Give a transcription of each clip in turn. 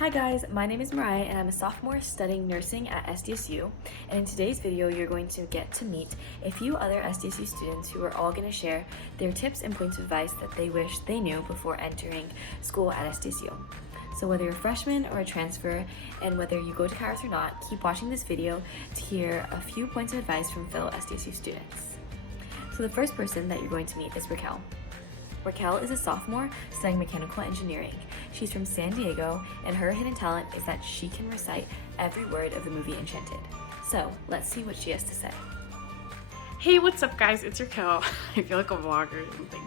Hi guys, my name is Mariah and I'm a sophomore studying nursing at SDSU, and in today's video you're going to get to meet a few other SDSU students who are all going to share their tips and points of advice that they wish they knew before entering school at SDSU. So whether you're a freshman or a transfer, and whether you go to Kairos or not, keep watching this video to hear a few points of advice from fellow SDSU students. So the first person that you're going to meet is Raquel. Raquel is a sophomore studying mechanical engineering. She's from San Diego, and her hidden talent is that she can recite every word of the movie Enchanted. So let's see what she has to say. Hey, what's up guys? It's Raquel. I feel like a vlogger or something.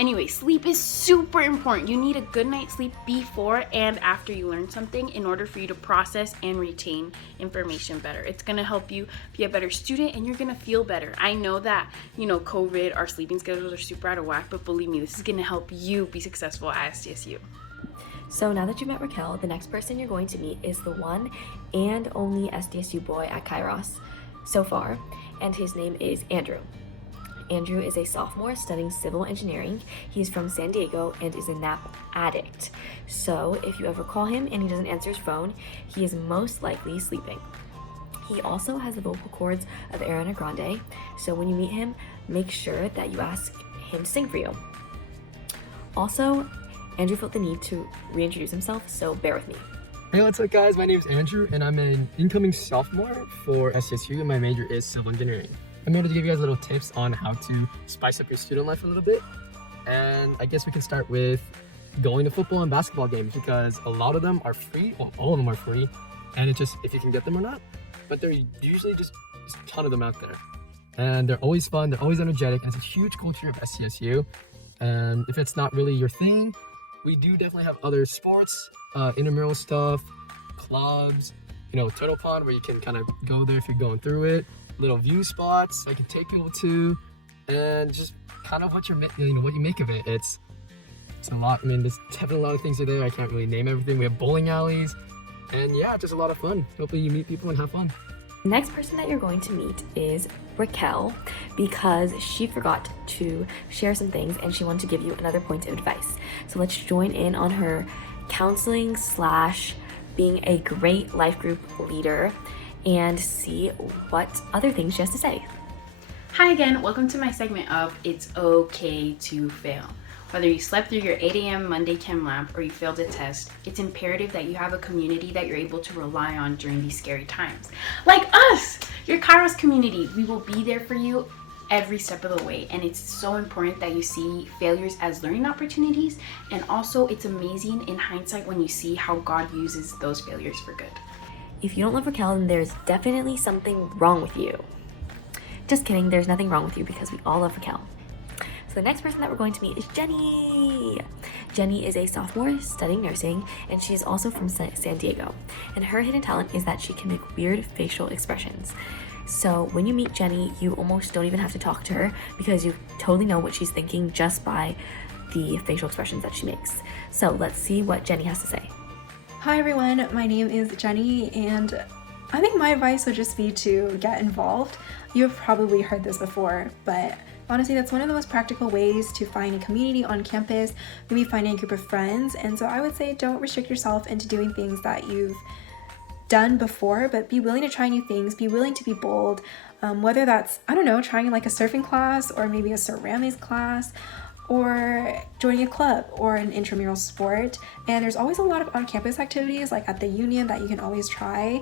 Anyway, sleep is super important. You need a good night's sleep before and after you learn something in order for you to process and retain information better. It's gonna help you be a better student and you're gonna feel better. I know that, COVID, our sleeping schedules are super out of whack, but believe me, this is gonna help you be successful at SDSU. So now that you met Raquel, the next person you're going to meet is the one and only SDSU boy at Kairos so far, and his name is Andrew. Andrew is a sophomore studying civil engineering. He's from San Diego and is a nap addict. So if you ever call him and he doesn't answer his phone, he is most likely sleeping. He also has the vocal cords of Ariana Grande, so when you meet him, make sure that you ask him to sing for you. Also, Andrew felt the need to reintroduce himself, so bear with me. Hey, what's up guys? My name is Andrew and I'm an incoming sophomore for SDSU and my major is civil engineering. I'm here to give you guys little tips on how to spice up your student life a little bit. And I guess we can start with going to football and basketball games because a lot of them are free, well, all of them are free. And it's just if you can get them or not. But there are usually just a ton of them out there. And they're always fun, they're always energetic, and it's a huge culture of SDSU. And if it's not really your thing, we do definitely have other sports, intramural stuff, clubs, Turtle Pond where you can kind of go there if you're going through it, little view spots I can take people to, and just kind of what you make of it. It's a lot. I mean, there's definitely a lot of things are there. I can't really name everything. We have bowling alleys, and yeah, just a lot of fun. Hopefully you meet people and have fun. The next person that you're going to meet is Raquel because she forgot to share some things and she wanted to give you another point of advice. So let's join in on her counseling / being a great life group leader and see what other things she has to say. Hi again, welcome to my segment of It's Okay to Fail. Whether you slept through your 8 a.m. Monday chem lab or you failed a test, it's imperative that you have a community that you're able to rely on during these scary times. Like us, your Kairos community. We will be there for you every step of the way, and it's so important that you see failures as learning opportunities, and also it's amazing in hindsight when you see how God uses those failures for good. If you don't love Raquel, then there's definitely something wrong with you. Just kidding, there's nothing wrong with you because we all love Raquel. So the next person that we're going to meet is Jenny. Jenny is a sophomore studying nursing, and she is also from San Diego. And her hidden talent is that she can make weird facial expressions. So when you meet Jenny, you almost don't even have to talk to her because you totally know what she's thinking just by the facial expressions that she makes. So let's see what Jenny has to say. Hi everyone, my name is Jenny, and I think my advice would just be to get involved. You have probably heard this before, but honestly, that's one of the most practical ways to find a community on campus, maybe finding a group of friends. And so I would say don't restrict yourself into doing things that you've done before, but be willing to try new things, be willing to be bold, whether that's, trying like a surfing class or maybe a ceramics class, or joining a club or an intramural sport. And there's always a lot of on-campus activities like at the union that you can always try.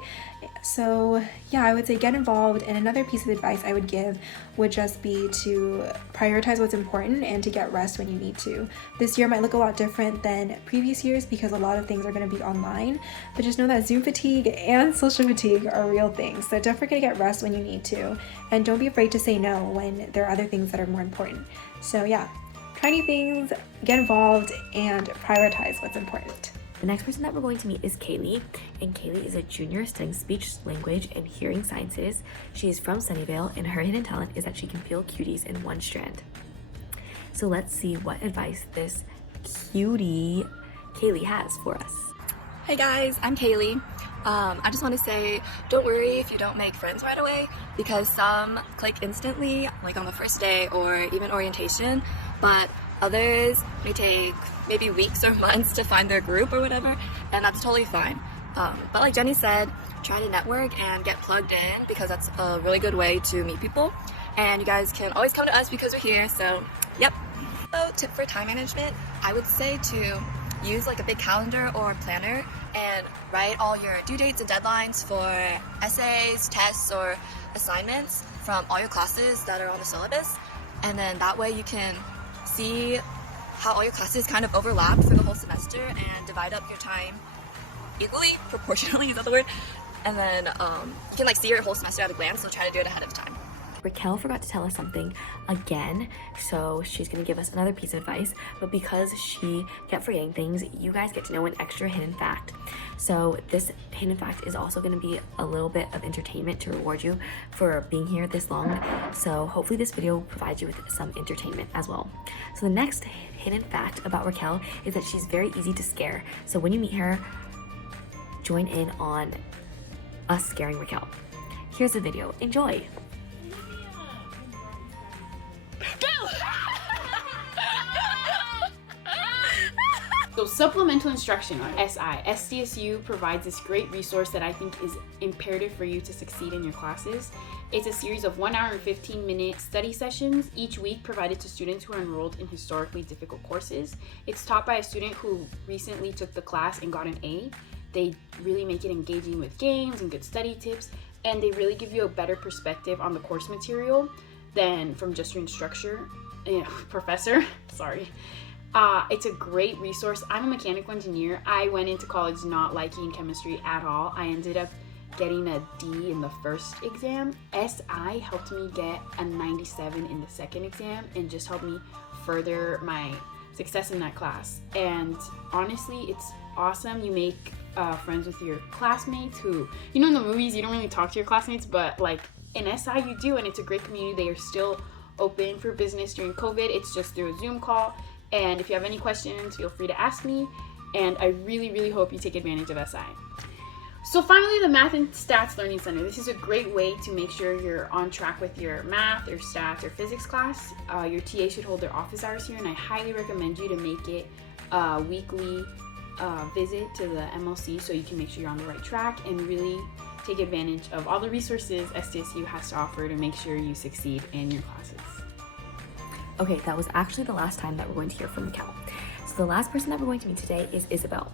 So yeah, I would say get involved. And another piece of advice I would give would just be to prioritize what's important and to get rest when you need to. This year might look a lot different than previous years because a lot of things are going to be online, but just know that Zoom fatigue and social fatigue are real things. So don't forget to get rest when you need to, and don't be afraid to say no when there are other things that are more important. So yeah, try new things, get involved, and prioritize what's important. The next person that we're going to meet is Kaylee, and Kaylee is a junior studying speech, language, and hearing sciences. She is from Sunnyvale, and her hidden talent is that she can peel cuties in one strand. So let's see what advice this cutie Kaylee has for us. Hey guys, I'm Kaylee. I just want to say, don't worry if you don't make friends right away, because some click instantly, like on the first day or even orientation, but Others may take maybe weeks or months to find their group or whatever, and that's totally fine. But like Jenny said, try to network and get plugged in, because that's a really good way to meet people. And you guys can always come to us because we're here, so yep. So tip for time management, I would say to use like a big calendar or planner and write all your due dates and deadlines for essays, tests, or assignments from all your classes that are on the syllabus. And then that way you can see how all your classes kind of overlap for the whole semester and divide up your time equally, proportionally, is that the word? And then you can like see your whole semester at a glance, so try to do it ahead of time. Raquel forgot to tell us something again, so she's gonna give us another piece of advice, but because she kept forgetting things, you guys get to know an extra hidden fact. So this hidden fact is also gonna be a little bit of entertainment to reward you for being here this long, so hopefully this video provides you with some entertainment as well. So the next hidden fact about Raquel is that she's very easy to scare, so when you meet her, join in on us scaring Raquel. Here's the video, enjoy! So supplemental instruction, or SI, SDSU provides this great resource that I think is imperative for you to succeed in your classes. It's a series of 1 hour and 15-minute study sessions each week provided to students who are enrolled in historically difficult courses. It's taught by a student who recently took the class and got an A. They really make it engaging with games and good study tips, and they really give you a better perspective on the course material than from just your professor. Sorry. It's a great resource. I'm a mechanical engineer. I went into college not liking chemistry at all. I ended up getting a D in the first exam. SI helped me get a 97 in the second exam and just helped me further my success in that class. And honestly, it's awesome. You make friends with your classmates who, you know, in the movies you don't really talk to your classmates, but like in SI you do, and it's a great community. They are still open for business during COVID. It's just through a Zoom call. And if you have any questions, feel free to ask me. And I really, really hope you take advantage of SI. So finally, the Math and Stats Learning Center. This is a great way to make sure you're on track with your math or stats or physics class. Your TA should hold their office hours here, and I highly recommend you to make it a weekly visit to the MLC so you can make sure you're on the right track and really take advantage of all the resources SDSU has to offer to make sure you succeed in your classes. Okay, that was actually the last time that we're going to hear from Raquel. So the last person that we're going to meet today is Isabel.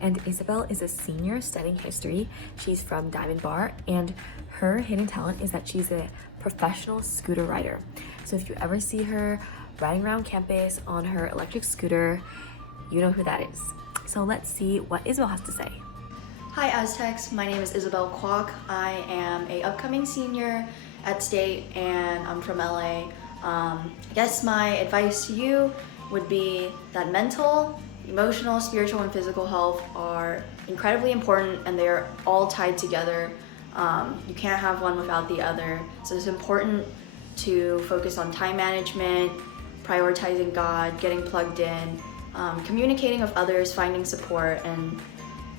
And Isabel is a senior studying history. She's from Diamond Bar, and her hidden talent is that she's a professional scooter rider. So if you ever see her riding around campus on her electric scooter, you know who that is. So let's see what Isabel has to say. Hi Aztecs, my name is Isabel Kwok. I am a upcoming senior at State and I'm from LA. I guess my advice to you would be that mental, emotional, spiritual, and physical health are incredibly important, and they're all tied together. You can't have one without the other. So it's important to focus on time management, prioritizing God, getting plugged in, communicating with others, finding support, and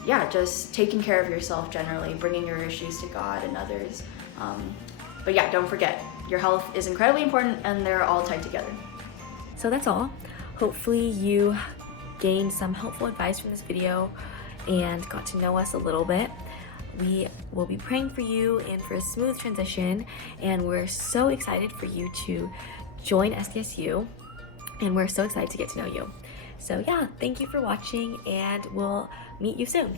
yeah, just taking care of yourself generally, bringing your issues to God and others. But yeah, don't forget, your health is incredibly important and they're all tied together. So that's all. Hopefully you gained some helpful advice from this video and got to know us a little bit. We will be praying for you and for a smooth transition, and we're so excited for you to join SDSU, and we're so excited to get to know you. So yeah, thank you for watching, and we'll meet you soon.